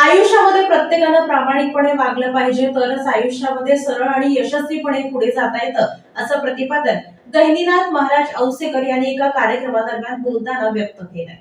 आयुष्यामध्ये प्रत्येकानं प्रामाणिकपणे वागलं पाहिजे, तरच आयुष्यामध्ये सरळ आणि यशस्वीपणे पुढे जाता येतं, असं प्रतिपादन गहिनीनाथ महाराज औसेकर यांनी एका कार्यक्रमादरम्यान बोलताना व्यक्त केलंय.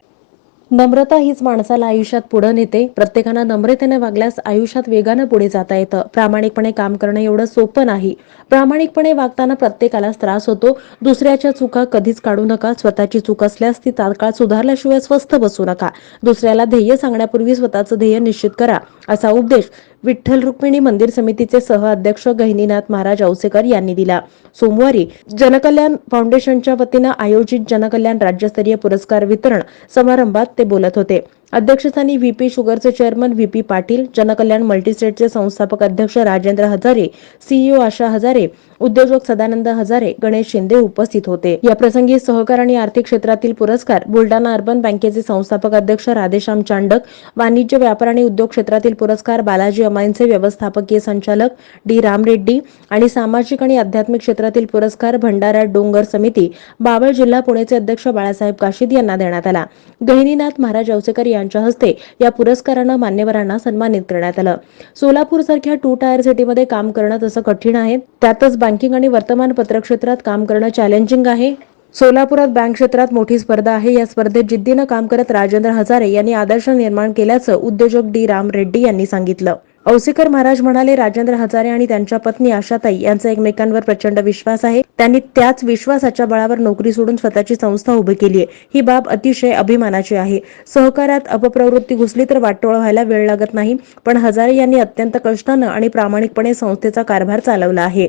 नम्रता हीच माणसाला आयुष्यात पुढे नेते. प्रत्येकानं नम्रतेने वागल्यास आयुष्यात वेगानं पुढे जाता येतं. प्रामाणिकपणे काम करणं एवढं सोपं नाही. प्रामाणिकपणे वागताना प्रत्येकालाच त्रास होतो. दुसऱ्याच्या चुका कधीच काढू नका. स्वतःची चूक असल्यास ती तात्काळ सुधारल्याशिवाय स्वस्थ बसू नका. दुसऱ्याला ध्येय सांगण्यापूर्वी स्वतःचं ध्येय निश्चित करा, असा उपदेश विठ्ठल रुक्मिणी मंदिर समितीचे सहअध्यक्ष गहिनीनाथ महाराज औसेकर यांनी दिला. सोमवारी जनकल्याण फाउंडेशनच्या वतीनं आयोजित जनकल्याण राज्यस्तरीय पुरस्कार वितरण समारंभात ते बोलत होते. अध्यक्षस्थानी व्हीपी शुगरचे चेअरमन व्हीपी पाटील, जनकल्याण मल्टीस्टेटचे संस्थापक अध्यक्ष राजेंद्र हजारे, सीईओ आशा हजारे, उद्योजक सदानंद हजारे, गणेश शिंदे उपस्थित होते. या प्रसंगी सहकार आणि आर्थिक क्षेत्रातील पुरस्कार बुलढाणा अर्बन बँकेचे संस्थापक अध्यक्ष राधेश्याम चांडक, वाणिज्य व्यापार आणि उद्योग क्षेत्रातील पुरस्कार बालाजी अमाईनचे व्यवस्थापकीय संचालक डी रामरेड्डी आणि सामाजिक आणि आध्यात्मिक क्षेत्रातील पुरस्कार भंडारा डोंगर समिती बावळ जिल्हा पुणेचे अध्यक्ष बाळासाहेब काशीद यांना देण्यात आला. गहिनीनाथ महाराज औसेकर यांच्या हस्ते या पुरस्कारानं मान्यवरांना सन्मानित करण्यात आलं. सोलापूर सारख्या 2 टायर सिटीमध्ये काम करणं तसं कठीण आहे. त्यातच बँकिंग आणि वर्तमानपत्र क्षेत्रात काम करणं चॅलेंजिंग आहे. सोलापुरात बँक क्षेत्रात मोठी स्पर्धा आहे. या स्पर्धेत जिद्दीनं काम करत राजेंद्र हजारे यांनी आदर्श निर्माण केल्याचं उद्योजक डी राम रेड्डी यांनी सांगितलं. औसेकर महाराज म्हणाले, राजेंद्र हजारे आणि त्यांच्या पत्नी आशाताई यांचा एकमेकांवर प्रचंड विश्वास आहे. त्यांनी त्याच विश्वासाच्या बळावर नोकरी सोडून स्वतःची संस्था उभी केली आहे. ही बाब अतिशय अभिमानाची आहे. सहकारात अपप्रवृत्ती घुसली तर वाटोळ व्हायला वेळ लागत नाही, पण हजारे यांनी अत्यंत कष्टानं आणि प्रामाणिकपणे संस्थेचा कारभार चालवला आहे.